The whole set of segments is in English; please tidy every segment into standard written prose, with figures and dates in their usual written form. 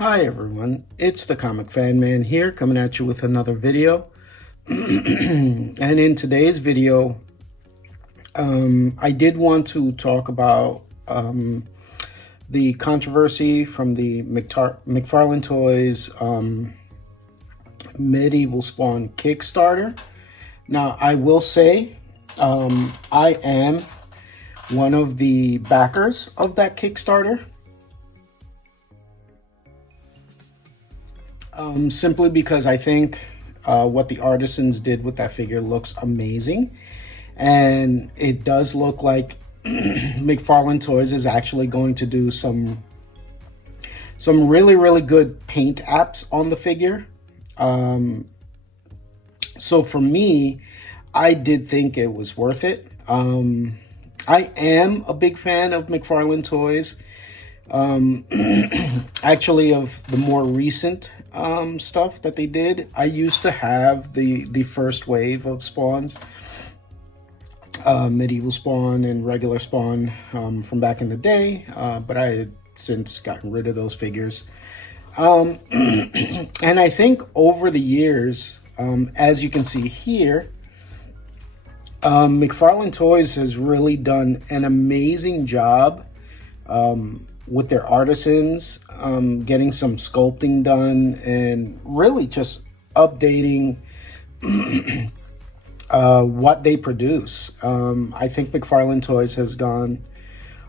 Hi everyone, it's the Comic Fan Man here coming at you with another video. And in today's video, I did want to talk about the controversy from the McFarlane Toys Medieval Spawn Kickstarter. Now, I will say I am one of the backers of that Kickstarter. Simply because I think what the artisans did with that figure looks amazing. And it does look like McFarlane Toys is actually going to do some really good paint apps on the figure. So for me, I did think it was worth it. I am a big fan of McFarlane Toys. Actually, of the more recent stuff that they did. I used to have the first wave of spawns, Medieval Spawn and regular Spawn from back in the day, but I had since gotten rid of those figures. And I think over the years, as you can see here, McFarlane Toys has really done an amazing job with their artisans, getting some sculpting done and really just updating what they produce. I think McFarlane Toys has gone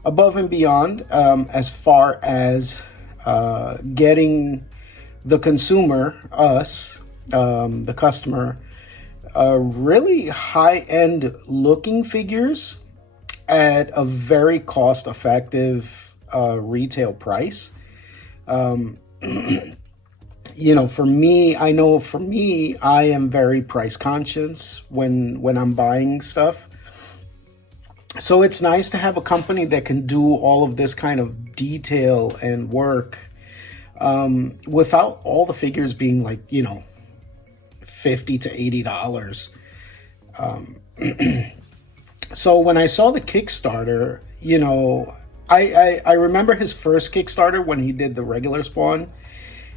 above and beyond as far as getting the consumer, us, the customer, really high-end looking figures at a very cost-effective retail price. You know, for me, I am very price conscious when I'm buying stuff. So it's nice to have a company that can do all of this kind of detail and work without all the figures being like, you know, $50 to $80. So when I saw the Kickstarter, you know, I remember his first Kickstarter when he did the regular Spawn,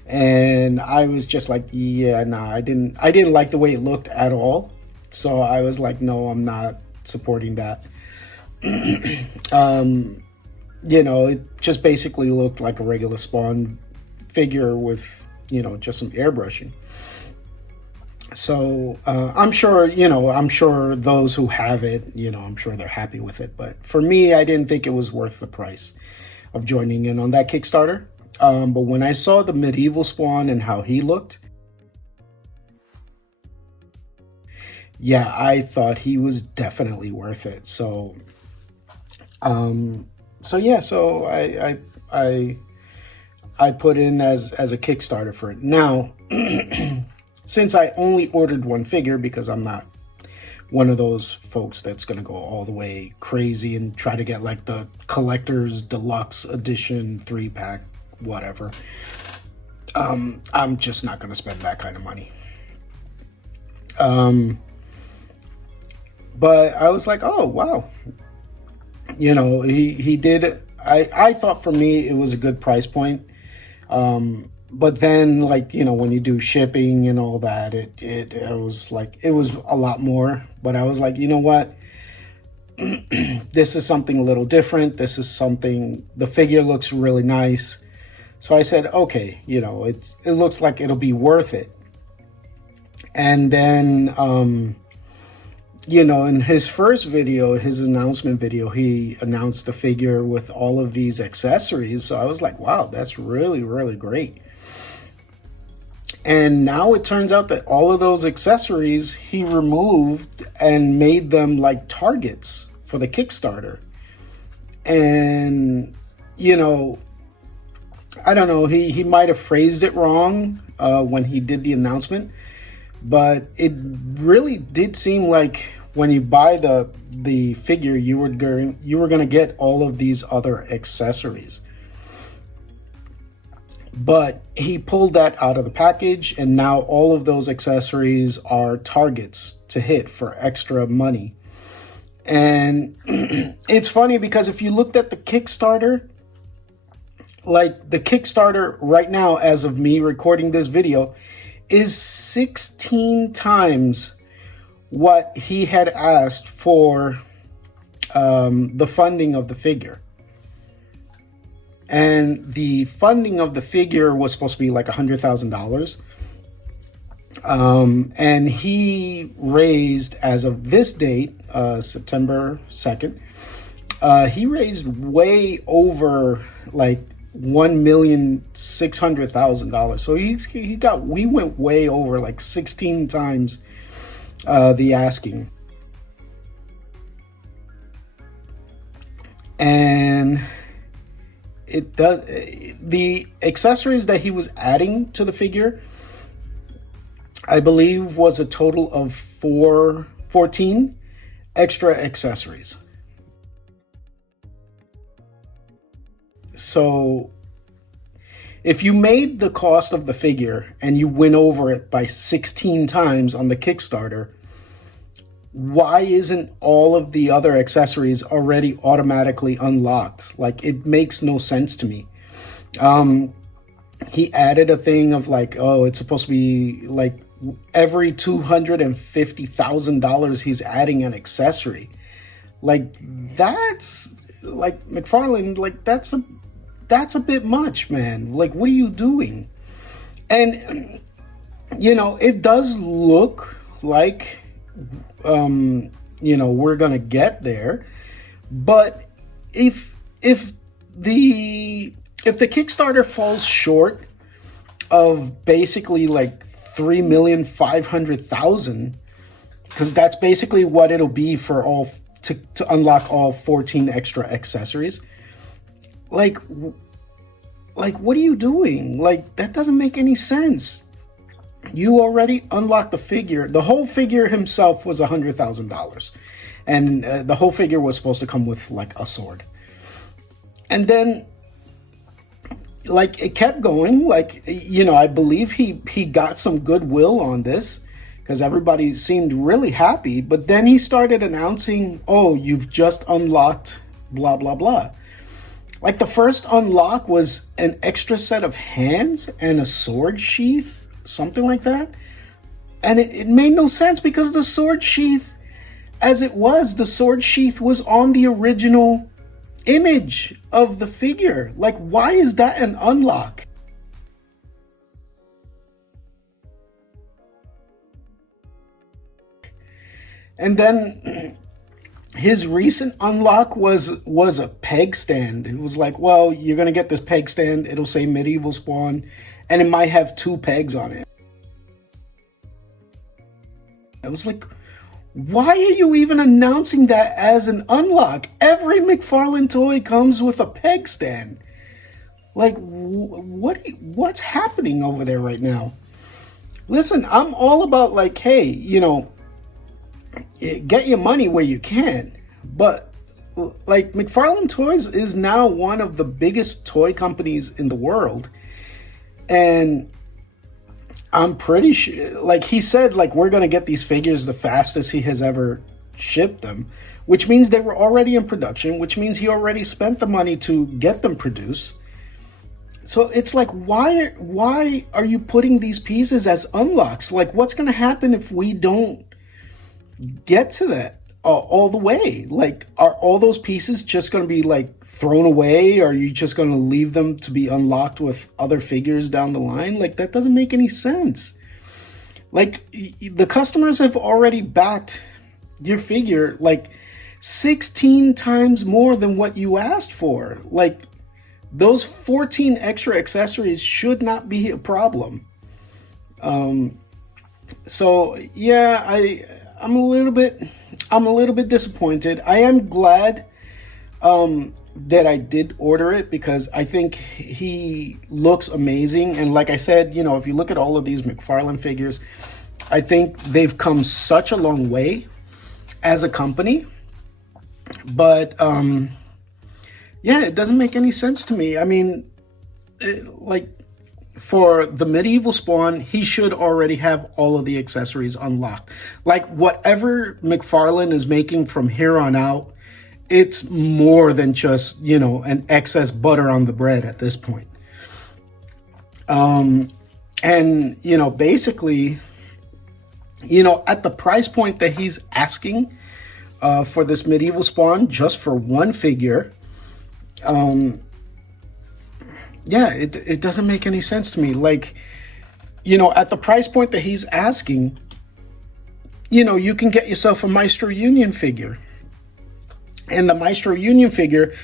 and I was just like, yeah, nah, I didn't like the way it looked at all. So I was like, no, I'm not supporting that. You know, it just basically looked like a regular Spawn figure with, you know, just some airbrushing. So I'm sure those who have it, you know, I'm sure they're happy with it. But for me, I didn't think it was worth the price of joining in on that Kickstarter. But when I saw the Medieval Spawn and how he looked, yeah, I thought he was definitely worth it. So, yeah, so I put in as a Kickstarter for it. Now, since I only ordered one figure, because I'm not one of those folks that's going to go all the way crazy and try to get like the collector's deluxe edition 3-pack, whatever. I'm just not going to spend that kind of money. But I was like, oh, wow. You know, he did. I thought for me it was a good price point. But then, like, you know, when you do shipping and all that, it was like, it was a lot more. But I was like, you know what? This is something a little different. This is something, the figure looks really nice. So I said, okay, you know, it looks like it'll be worth it. And then, you know, in his first video, his announcement video, he announced the figure with all of these accessories. So I was like, wow, that's really, really great. And now it turns out that all of those accessories he removed and made them like targets for the Kickstarter. And, you know, I don't know, he might have phrased it wrong when he did the announcement, but it really did seem like when you buy the figure, you were going to get all of these other accessories. But he pulled that out of the package, and now all of those accessories are targets to hit for extra money. And it's funny because if you looked at the Kickstarter, like the Kickstarter right now, as of me recording this video, is 16 times what he had asked for the funding of the figure. And the funding of the figure was supposed to be like $100,000. And he raised, as of this date, September 2nd, he raised way over like $1,600,000. So we went way over, like 16 times the asking. And it does, the accessories that he was adding to the figure, I believe, was a total of 14 extra accessories. So if you made the cost of the figure and you went over it by 16 times on the Kickstarter, why isn't all of the other accessories already automatically unlocked? Like, it makes no sense to me. He added a thing of like, oh, it's supposed to be like every $250,000 he's adding an accessory. Like, that's like, McFarlane, like that's a bit much, man. Like, what are you doing? And you know, it does look like you know, we're gonna get there, but if the Kickstarter falls short of basically like 3,500,000, because that's basically what it'll be for all to unlock all 14 extra accessories, like what are you doing? Like, that doesn't make any sense. You already unlocked the figure. The whole figure himself was $100,000. And the whole figure was supposed to come with like a sword. And then like it kept going. Like, you know, I believe he got some goodwill on this because everybody seemed really happy. But then he started announcing, oh, you've just unlocked blah, blah, blah. Like, the first unlock was an extra set of hands and a sword sheath. Something like that. And it made no sense because the sword sheath, as it was, the sword sheath was on the original image of the figure. Like, why is that an unlock? And then his recent unlock was a peg stand. It was like, well, you're going to get this peg stand. It'll say Medieval Spawn, and it might have 2 pegs on it. I was like, why are you even announcing that as an unlock? Every McFarlane toy comes with a peg stand. Like, what's happening over there right now? Listen, I'm all about like, hey, you know, get your money where you can. But like, McFarlane Toys is now one of the biggest toy companies in the world. And I'm pretty sure, like he said, like, we're going to get these figures the fastest he has ever shipped them, which means they were already in production, which means he already spent the money to get them produced. So it's like, why are you putting these pieces as unlocks? Like, what's going to happen if we don't get to that all the way? Like, are all those pieces just going to be like thrown away? Or are you just going to leave them to be unlocked with other figures down the line? Like, that doesn't make any sense. Like, the customers have already backed your figure like 16 times more than what you asked for. Like, those 14 extra accessories should not be a problem. So yeah, I'm a little bit disappointed. I am glad that I did order it because I think he looks amazing. And like I said, you know, if you look at all of these McFarlane figures, I think they've come such a long way as a company. But yeah, it doesn't make any sense to me. I mean, like, for the Medieval Spawn, he should already have all of the accessories unlocked. Like, whatever McFarlane is making from here on out, it's more than just, you know, an excess butter on the bread at this point. And, you know, basically, you know, at the price point that he's asking for this Medieval Spawn, just for one figure, yeah, it doesn't make any sense to me. Like, you know, at the price point that he's asking, you know, you can get yourself a Maestro Union figure. And the Maestro Union figure,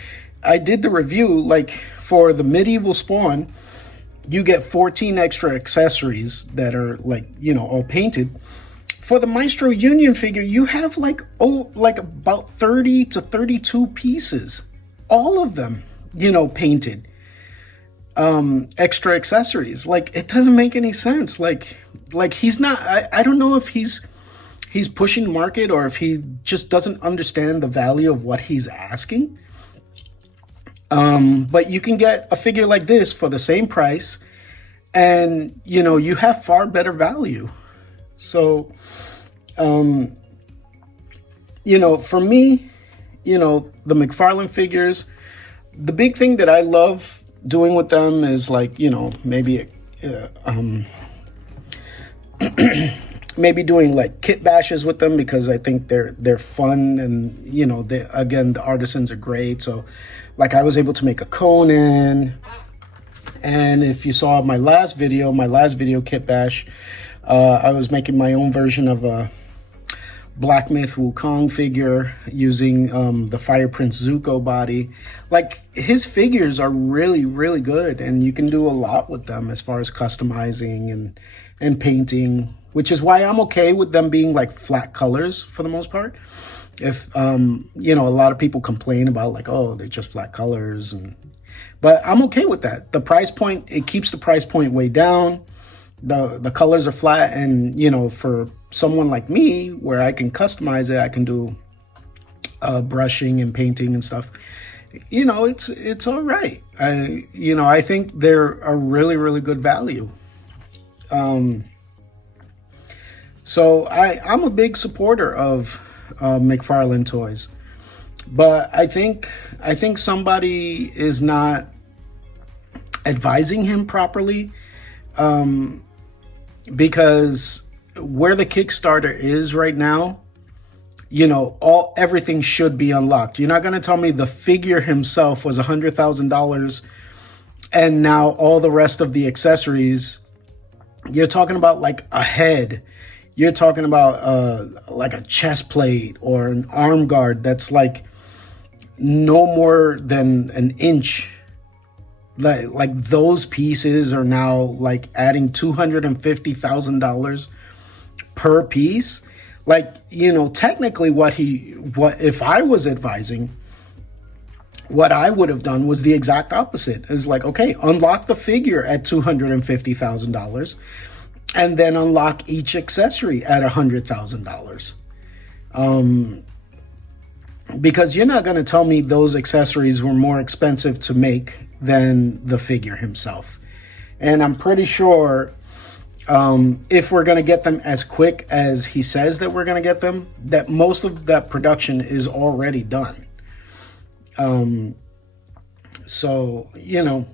I did the review, like for the Medieval Spawn, you get 14 extra accessories that are like, you know, all painted. For the Maestro Union figure, you have like, like about 30 to 32 pieces, all of them, you know, painted. Extra accessories. Like, it doesn't make any sense. Like he's not, I don't know if he's pushing market or if he just doesn't understand the value of what he's asking. But you can get a figure like this for the same price, and, you know, you have far better value. So, you know, for me, you know, the McFarlane figures, the big thing that I love doing with them is, like, you know, maybe maybe doing like kit bashes with them, because I think they're fun, and, you know, again, the artisans are great. So, like, I was able to make a Conan, and if you saw my last video kit bash, I was making my own version of a Black Myth Wukong figure using the Fire Prince Zuko body. Like, his figures are really, really good, and you can do a lot with them as far as customizing and painting, which is why I'm okay with them being like flat colors for the most part. If you know, a lot of people complain about, like, oh, they're just flat colors, but I'm okay with that. The price point, it keeps the price point way down. The colors are flat, and, you know, for someone like me, where I can customize it, I can do brushing and painting and stuff. You know, it's all right. You know, I think they're a really, really good value. So I'm a big supporter of McFarlane toys, but I think somebody is not advising him properly, because where the Kickstarter is right now, you know, everything should be unlocked. You're not going to tell me the figure himself was $100,000 and now all the rest of the accessories, you're talking about like a head, you're talking about like a chest plate or an arm guard that's like no more than an inch. Like those pieces are now like adding $250,000 per piece. Like, you know, technically what if I was advising, what I would have done was the exact opposite. Is like, okay, unlock the figure at $250,000 and then unlock each accessory at $100,000. Because you're not going to tell me those accessories were more expensive to make than the figure himself. And I'm pretty sure if we're going to get them as quick as he says that we're going to get them, that most of that production is already done. So, you know,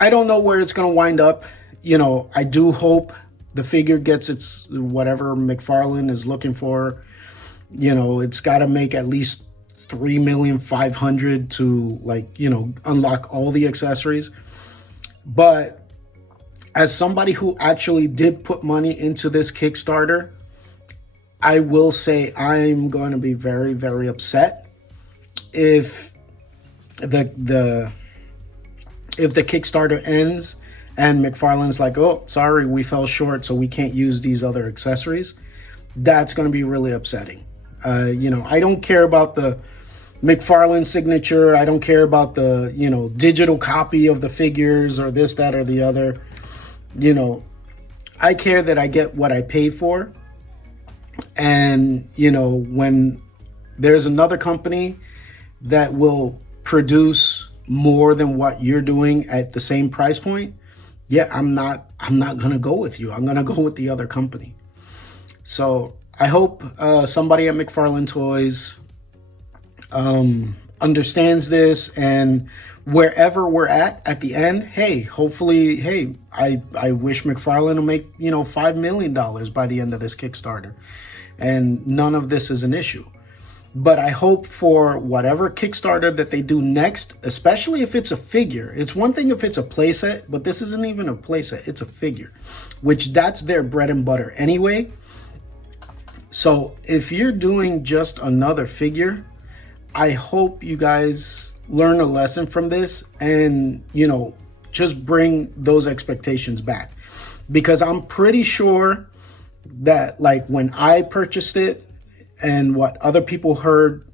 I don't know where it's going to wind up. You know, I do hope the figure gets its whatever McFarlane is looking for. You know, it's got to make at least $3,500,000 to, like, you know, unlock all the accessories. But as somebody who actually did put money into this Kickstarter, I will say I'm going to be very, very upset if the Kickstarter ends and McFarlane's like, oh, sorry, we fell short, so we can't use these other accessories. That's going to be really upsetting. You know, I don't care about the McFarlane signature. I don't care about the, you know, digital copy of the figures or this, that, or the other. You know, I care that I get what I pay for. And, you know, when there's another company that will produce more than what you're doing at the same price point, yeah, I'm not going to go with you. I'm going to go with the other company. So I hope somebody at McFarlane Toys understands this, and wherever we're at the end, hey, hopefully, hey, I wish McFarlane will make, $5 million by the end of this Kickstarter, and none of this is an issue. But I hope for whatever Kickstarter that they do next, especially if it's a figure. It's one thing if it's a playset, but this isn't even a playset, it's a figure, which that's their bread and butter anyway. So if you're doing just another figure, I hope you guys learn a lesson from this and, just bring those expectations back. Because I'm pretty sure that, like, when I purchased it and what other people heard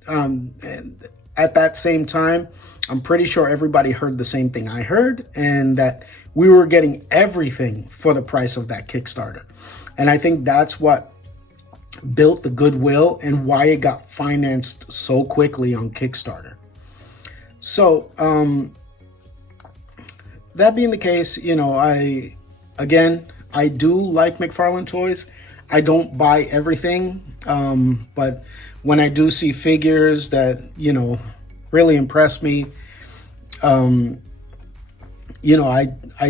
at that same time, I'm pretty sure everybody heard the same thing I heard, and that we were getting everything for the price of that Kickstarter. And I think that's what built the goodwill and why it got financed so quickly on Kickstarter. So that being the case, I do like McFarlane toys. I don't buy everything, but when I do see figures that really impress me, I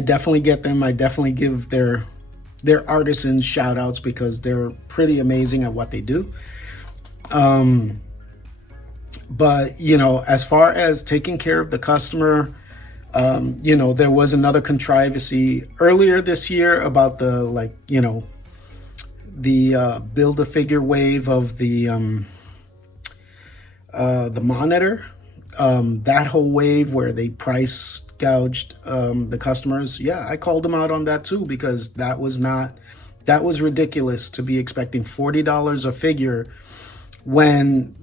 definitely get them. I definitely give their artisans shout outs because they're pretty amazing at what they do. But as far as taking care of the customer, there was another controversy earlier this year about the build a figure wave of the monitor, that whole wave where they price gouged the customers. Yeah, I called them out on that too, because that was ridiculous to be expecting $40 a figure when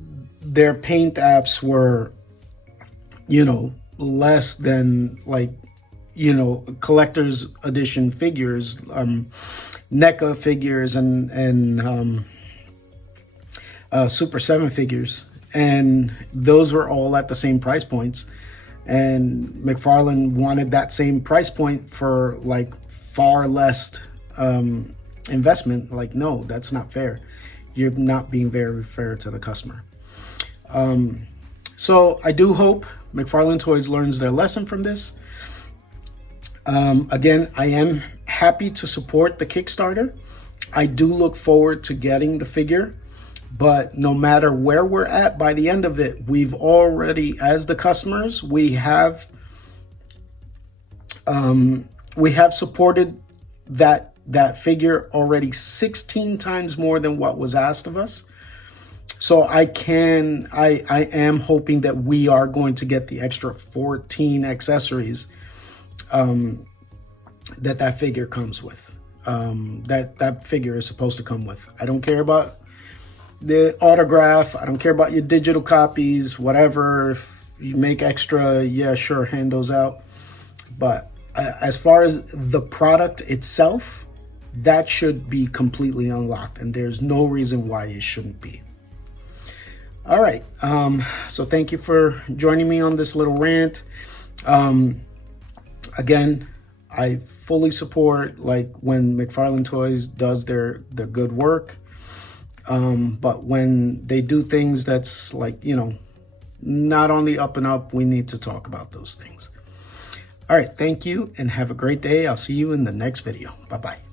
their paint apps were less than collector's edition figures, NECA figures and Super 7 figures, and those were all at the same price points. And McFarlane wanted that same price point for far less investment. No, that's not fair. You're not being very fair to the customer. So I do hope McFarlane Toys learns their lesson from this. Again, I am happy to support the Kickstarter. I do look forward to getting the figure, but no matter where we're at by the end of it, we've already, as the customers, we have supported that figure already 16 times more than what was asked of us. So I am hoping that we are going to get the extra 14 accessories that figure comes with, that figure is supposed to come with. I don't care about the autograph. I don't care about your digital copies, whatever. If you make extra, yeah, sure, hand those out. But as far as the product itself, that should be completely unlocked, and there's no reason why it shouldn't be. All right, so thank you for joining me on this little rant. Again, I fully support when McFarlane Toys does their good work, but when they do things that's not on the up and up, we need to talk about those things. All right, thank you and have a great day. I'll see you in the next video. Bye-bye.